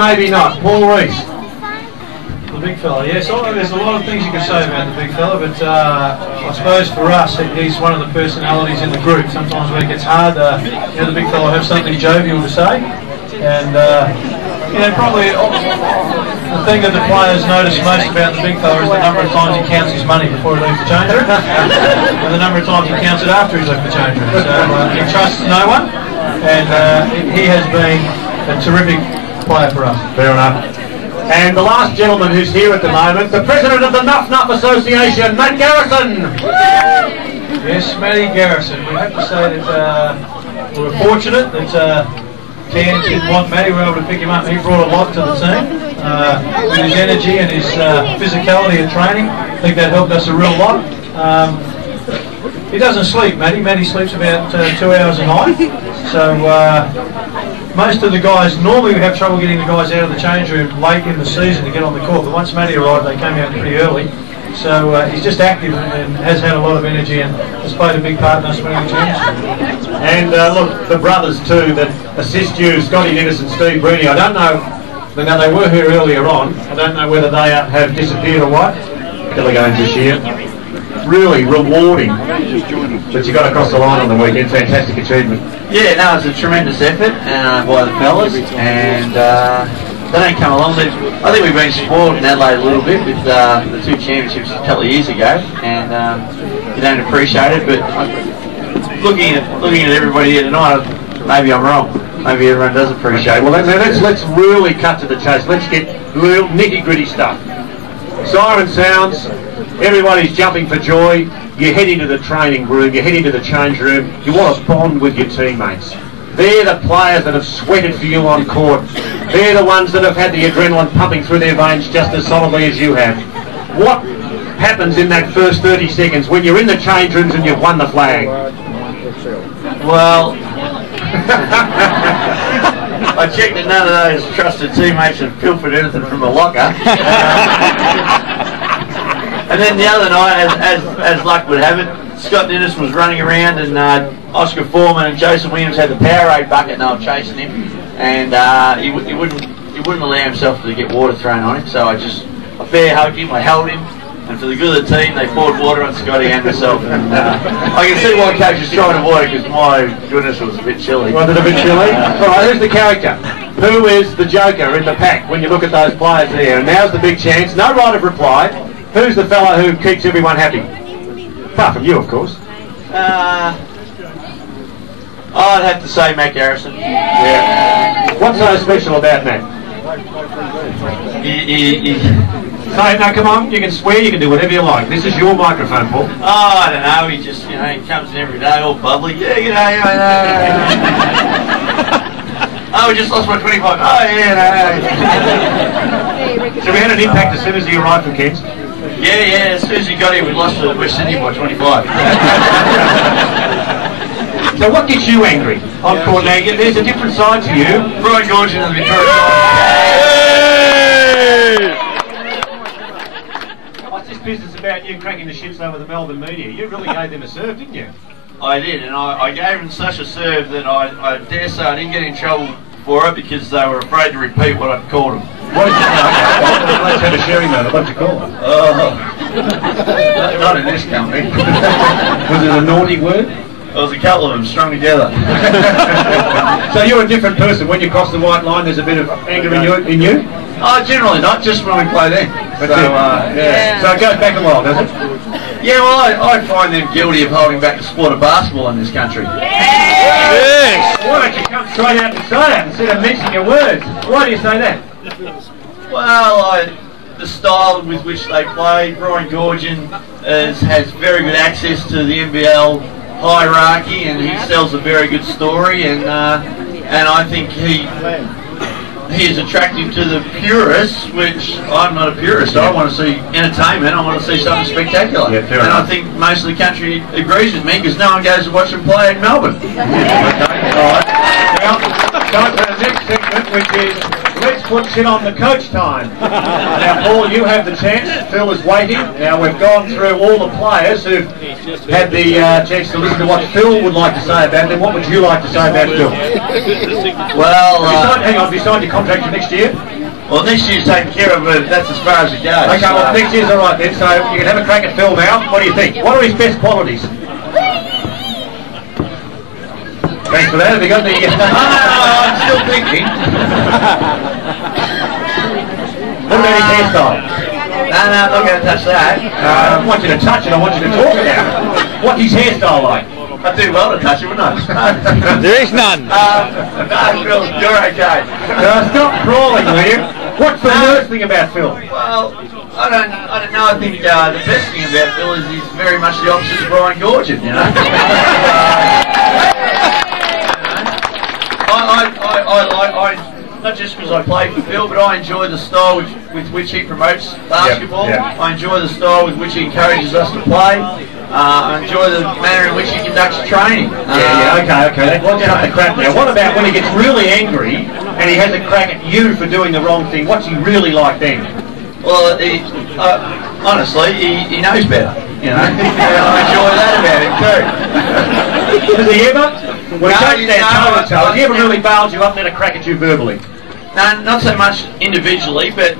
maybe not. Paul Reese. The big fella, yes. There's a lot of things you can say about the big fella, but I suppose for us, he's one of the personalities in the group. Sometimes when it gets hard, the big fella will have something jovial to say, and probably the thing that the players notice most about the big fella is the number of times he counts his money before he leaves the change room, and the number of times he counts it after he's left the change room. So he trusts no one, and he has been a terrific player for us. Fair enough. And the last gentleman who's here at the moment, the president of the Nuff Nuff Association, Matt Garrison. Yes, Matty Garrison. We have to say that we were fortunate that Cairns didn't want Matty. We were able to pick him up. He brought a lot to the team with his energy and his physicality and training. I think that helped us a real lot. He doesn't sleep, Matty. Matty sleeps about 2 hours a night. So most of the guys, normally we have trouble getting the guys out of the change room late in the season to get on the court, but once Matty arrived they came out pretty early. So he's just active and has had a lot of energy and has played a big part in us winning the championship. And look, the brothers too that assist you, Scotty Ninnis and Steve Bruni. I don't know, now they were here earlier on, I don't know whether they have disappeared or what. Killer games this year. Really rewarding that you got across the line on the weekend. Fantastic achievement. Yeah, no, it's a tremendous effort by the fellas, and they don't come along. I think we've been spoiled in Adelaide a little bit with the 2 championships a couple of years ago, and you don't appreciate it. But looking at everybody here tonight, maybe I'm wrong. Maybe everyone does appreciate it. Well, let's really cut to the chase. Let's get real nitty-gritty stuff. Siren sounds. Everybody's jumping for joy. You head into the training room, you head into the change room, you want to bond with your teammates. They're the players that have sweated for you on court. They're the ones that have had the adrenaline pumping through their veins just as solidly as you have. What happens in that first 30 seconds when you're in the change rooms and you've won the flag? Well, I checked that none of those trusted teammates have pilfered anything from the locker. And then the other night, as luck would have it, Scott Ninnis was running around and Oscar Foreman and Joseph Williams had the Powerade bucket and they were chasing him, and he wouldn't allow himself to get water thrown on him. So I fair hugged him, I held him, and for the good of the team, they poured water on Scotty and myself. And I can see why coach is trying to avoid it, because my goodness, it was a bit chilly. Was it a bit chilly? All right, who's the character? Who is the joker in the pack when you look at those players there? And now's the big chance. No right of reply. Who's the fella who keeps everyone happy? Apart from you, of course. I'd have to say Matt Garrison. Yeah. What's so special about Matt? No, come on, you can swear, you can do whatever you like. This is your microphone, Paul. Oh, I don't know, he just, he comes in every day all bubbly. Yeah, oh, we just lost my 25. Oh, yeah, So we had an impact as soon as he arrived from Cairns? Yeah, as soon as he got here, we lost to West Sydney by 25. So what gets you angry on court now? There's a different side to you. Brian Gorgian and the Victoria What's this business about you cracking the shits over the Melbourne media? You really gave them a serve, didn't you? I did, and I gave them such a serve that I dare say I didn't get in trouble for it because they were afraid to repeat what I'd called them. What did you say? Let's have a sharing moment. What did you call them? Not in this company. Was it a naughty word? There was a couple of them strung together. So you're a different person. When you cross the white line, there's a bit of anger in you? Oh, generally not, just when we play them. So, yeah. So it goes back a while, does it? Yeah, well, I find them guilty of holding back the sport of basketball in this country. Yes! Why don't you come straight out and say that instead of mixing your words? Why do you say that? Well, the style with which they play. Brian Gorgian has very good access to the NBL hierarchy, and he tells a very good story, and I think he is attractive to the purists, which I'm not a purist. I want to see entertainment. I want to see something spectacular. Yeah, and I think most of the country agrees with me because no one goes to watch them play in Melbourne. Okay, all right. Now, time for the next segment, which is let's put shit on the coach time. Now, Paul, you have the chance. Phil is waiting. Now, we've gone through all the players who've had the chance to listen to what Phil would like to say about them. What would you like to say about Phil? Well, hang on, have you signed your contract for next year? Well, next year's taken care of, but that's as far as it goes. Okay, well, next year's all right then, so you can have a crack at Phil now. What do you think? What are his best qualities? Thanks for that. Have you got the... I'm still thinking. What about his hairstyle? No, I'm not going to touch that. I don't want you to touch it, I want you to talk about it. What's his hairstyle like? I'd do well to touch it, wouldn't I? There is none. No, Phil, you're okay. Stop crawling, will you? What's the worst thing about Phil? Well, I don't know. I think the best thing about Phil is he's very much the opposite of Brian Gorgon, you know. I not just because I play for Phil, but I enjoy the style with which he promotes basketball. Yep. I enjoy the style with which he encourages us to play. I enjoy the manner in which he conducts training. Okay. What's up the crap now? What about when he gets really angry and he has a crack at you for doing the wrong thing? What's he really like then? Well, honestly, he knows better. You know, I enjoy that about him too. Does he ever? When he goes down toe-to-toe, has he ever really bailed you up and had a crack at you verbally? No, not so much individually, but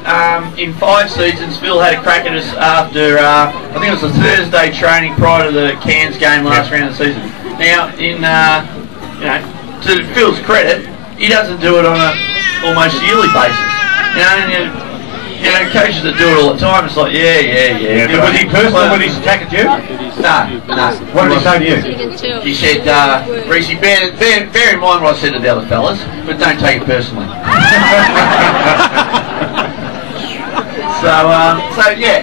in 5 seasons, Phil had a crack at us after, I think it was the Thursday training prior to the Cairns game last round of the season. Now, to Phil's credit, he doesn't do it on a almost yearly basis. You know, coaches that do it all the time, it's like, yeah. But was he personal with his attack at you? No. What did he say to you? He said, Reece, bear in mind what I said to the other fellas, but don't take it personally. So yeah,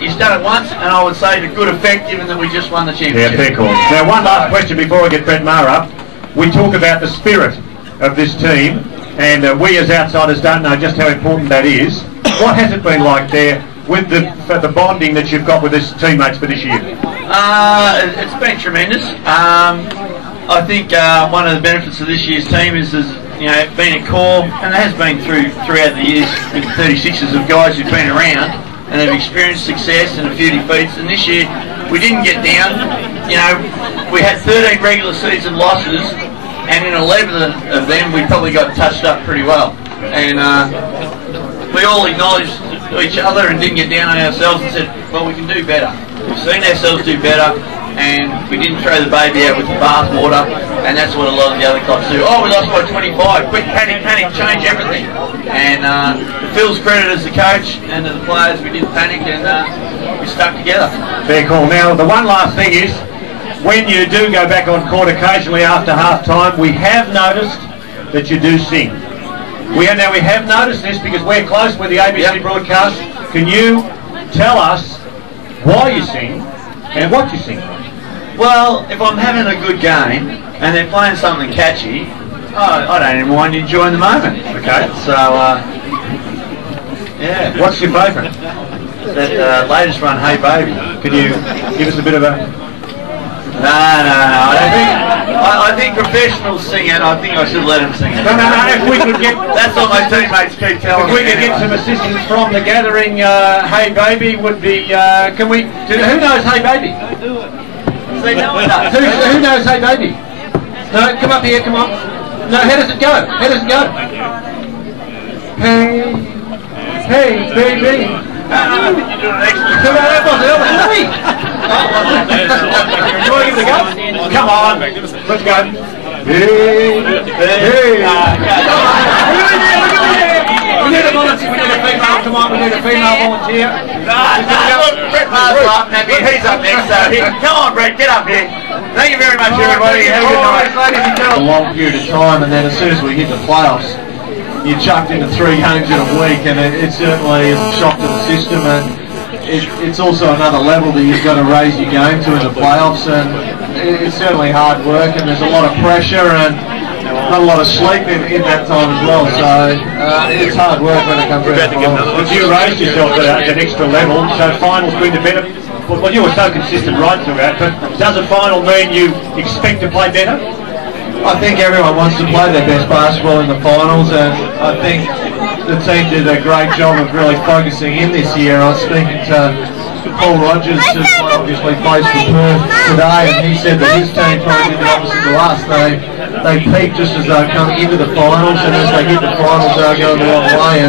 he's done it once, and I would say to good effect, given that we just won the championship. Yeah, fair call. Now, one last question before I get Brett Maher up. We talk about the spirit of this team, and we as outsiders don't know just how important that is. What has it been like there with the bonding that you've got with his teammates for this year? It's been tremendous. I think one of the benefits of this year's team is being a core, and it has been throughout the years with the 36ers of guys who've been around and have experienced success and a few defeats. And this year we didn't get down. We had 13 regular season losses, and in 11 of them we probably got touched up pretty well. And we all acknowledged each other and didn't get down on ourselves and said, well, we can do better. We've seen ourselves do better, and we didn't throw the baby out with the bathwater, and that's what a lot of the other clubs do. Oh, we lost by 25, quick, panic, change everything. And to Phil's credit as the coach and to the players, we didn't panic, and we stuck together. Fair call. Now, the one last thing is, when you do go back on court occasionally after half-time, we have noticed that you do sing. We have noticed this because we're close with the ABC broadcast. Can you tell us why you sing and what you sing? Well, if I'm having a good game and they're playing something catchy, I don't even mind enjoying the moment. Okay. So, yeah. What's your favourite? That latest one, Hey Baby. Could you give us a bit of a... No. I think professionals sing it. I think I should let them sing it. No. If we could get... That's what my teammates keep telling me. If we could get some assistance from the gathering, Hey Baby would be... Can we... Who knows Hey Baby? See, no one does. Who knows Hey Baby? No, come up here, come on. No, how does it go? Hey Baby. You're doing an excellent Come on, that was me. Do I give it a go? Come on, let's go. Hey. We need a volunteer. We need a female. Come on, we need a female volunteer. Brett Maher's up next. He's up next. Come on, Brett, get up here. Thank you very much, everybody. Have a good night. A long period of time, and then as soon as we hit the playoffs, you're chucked into 3 games in a week, and it certainly is a shock to the system, and it's also another level that you've got to raise your game to in the playoffs, and it's certainly hard work, and there's a lot of pressure and not a lot of sleep in that time as well, so it's hard work when it comes to the finals. But you raised yourself at an extra level, so finals bring the better. Well, you were so consistent right throughout, but does a final mean you expect to play better? I think everyone wants to play their best basketball in the finals, and I think the team did a great job of really focusing in this year. I was speaking to Paul Rogers, who obviously plays for Perth today, and he said that his team probably did the opposite to us. They they peak just as they're coming into the finals, and as they hit the finals, they're going the wrong way. And